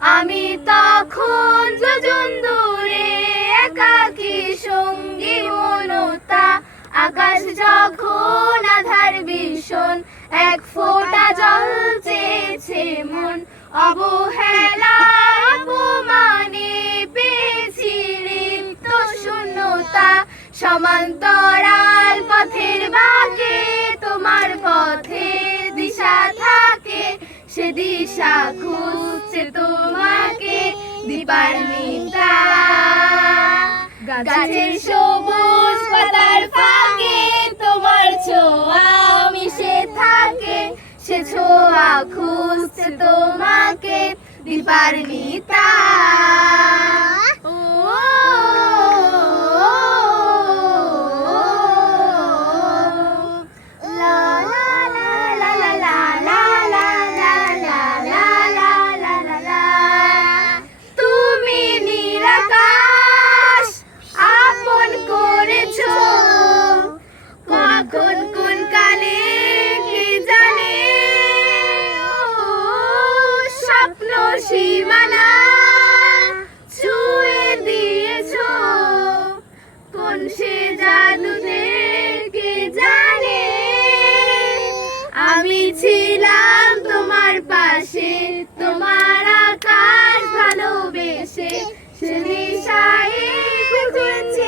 আমি তখন যোজন দূরে একাকী সঙ্গী মনতা, আকাশ যখন আধার ভীষণ এক ফোঁটা জল চেয়েছে মন, অবহেলা অপমানে পেয়েছি রিক্ত শূন্যতা, সমান্তরাল পথের বাঁকে তোমার পথে দিশা থাকে, সে দিশা খুঁজছে তোমাকে দীপান্বিতা। গাছের সবুজ পাতার ফাঁকে তোমার ছোঁয়া মিশে থাকে, সে ছোঁয়া খুঁজছে তোমাকে দীপান্বিতা। সীমানা ছুঁয়ে দিয়েছো কোন সে জাদুতে কে জানে, আমি ছিলাম তোমার পাশে তোমার আকাশ ভালোবেসে, সে দিশায় খুঁজেছি